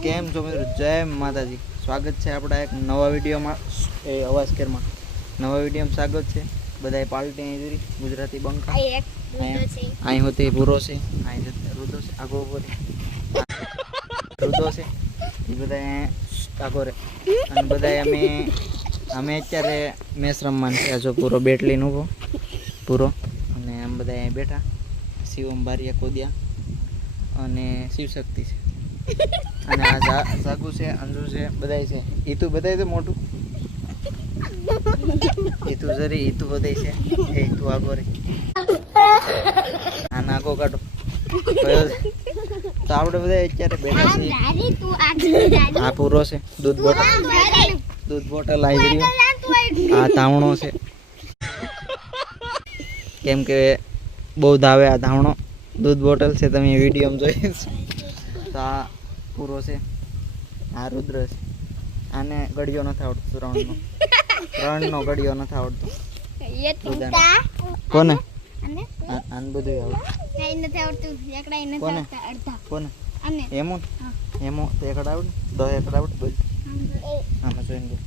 કેમ છો મિત્રો? જય માતાજી. સ્વાગત છે આપણા એક નવા વિડીયોમાં, એ અવાજ કેરમાં નવા વિડીયોમાં સ્વાગત છે. બધાએ પાર્ટી અહીં ગુજરાતી બંકા અહીં હોતી પૂરો છે, અહીં રુદો છે, આગો ઉપર રુદો છે, એ બધા આગો રે. અને બધા અમે અત્યારે મેચ રમવાનું છે. જો પૂરો બેટ લઈને ઊભો પૂરો, અને આમ બધા અહીં બેઠા. શિવમ બારિયા કોદિયા અને શિવશક્તિ છે, અને આ જાગુ છે, અંજુ છે, બધાય છે. ઈતુ બધાય તો મોટું ઈતુ જરી ઈતુ બધાય છે. એ ઈતુ આગો રે, આ નાગો કાઢો. તો આપણે બધા અત્યારે બેઠા છીએ. આ પૂરો છે, દૂધ બોટલ આવી રહ્યો. આ ધાવણો છે, કેમ કે બહુ ધાવે આ ધાવણો. દૂધ બોટલ છે, તમે વિડીયોમાં જોઈ. તો આ પૂરો છે, આ રુદ્ર છે. આને ગળિયો નથી આવડતો, ત્રણનો ગળિયો નથી આવડતો. કોને? આને બધું આવડે. કોને? એમો તો એકડ આવડે, 10 એકડ આવડે. બોલ આમાં જોઈને બોલ.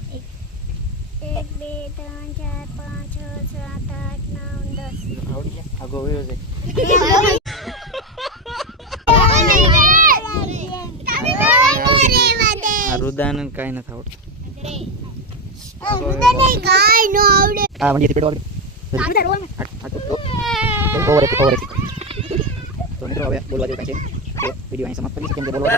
1 2 3 4 5 6 7 8 9 10 આવડી ગયા. આગો વયો છે. આ રુદાને કાંઈ નથી આવડતું. આ મંડી પેટો આવડે. તો મિત્રો હવે બોલવા જેવું કાંઈ છે? વિડીયો અહીં સમાપ્ત કરી છે, કેમ કે બોલવા.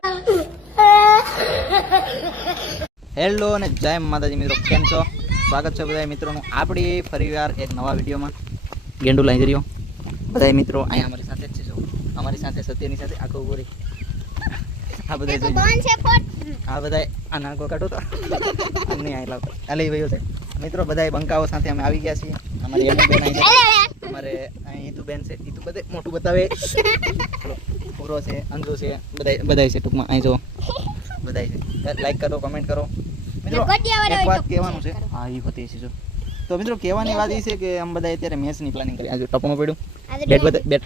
હેલો અને જય માતાજી મિત્રો, કેમ છો? સ્વાગત છે બધા મિત્રોનું આપણી ફરીવાર એક નવા વિડીયોમાં. ગેંડુ લાઈ રહ્યો બધા મિત્રો અહીંયા અમારી સાથે જ છે. જો અમારી સાથે સત્યની સાથે આખો ઉભો રહી. આ બધા આ બધા આ નાગો કાઢો તો નહીં આવી લાવતો આ લઈ ગયો છે મિત્રો. બધા બંકાઓ સાથે અમે આવી ગયા છીએ. અમારી એમ બેન અહીં અમારે અહીં ઈતુ બેન છે. ઈતુ બધે મોટું બતાવે. પૂરો છે, અંજુ છે, બધા છે ટૂંકમાં. અહીં જો બધા છે. લાઈક કરો, કમેન્ટ કરો મિત્રો. એક વાત કહેવાનું છે. હા એ હોતી છે. જો તો મિત્રો કહેવાની વાત એ છે કે આમ બધા અત્યારે મેચની પ્લાનિંગ કરી. આજે ટપણું પડ્યું બેટ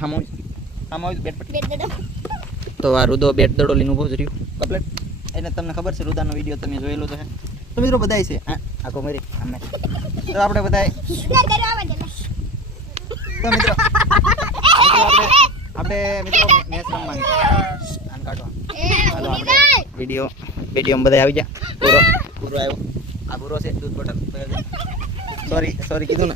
આમાં બેટ તો આ રુદો બેટ દડો લઈને ઊભો જ રહ્યો કમ્પ્લેટ. એને તમને ખબર છે, રુદાનો વિડીયો તમે જોયેલો છે. તો મિત્રો બધાય છે આખો મરી અમે તો આપણે બધાય તો મિત્રો આપણે મિત્રો મેચ રમવાની આન કાઢવા. હાલો આપણે વિડીયો બધા આવી ગયા. પૂરો આવ્યો. આ પૂરો છે, દૂધ બોટલ સોરી કીધું ને.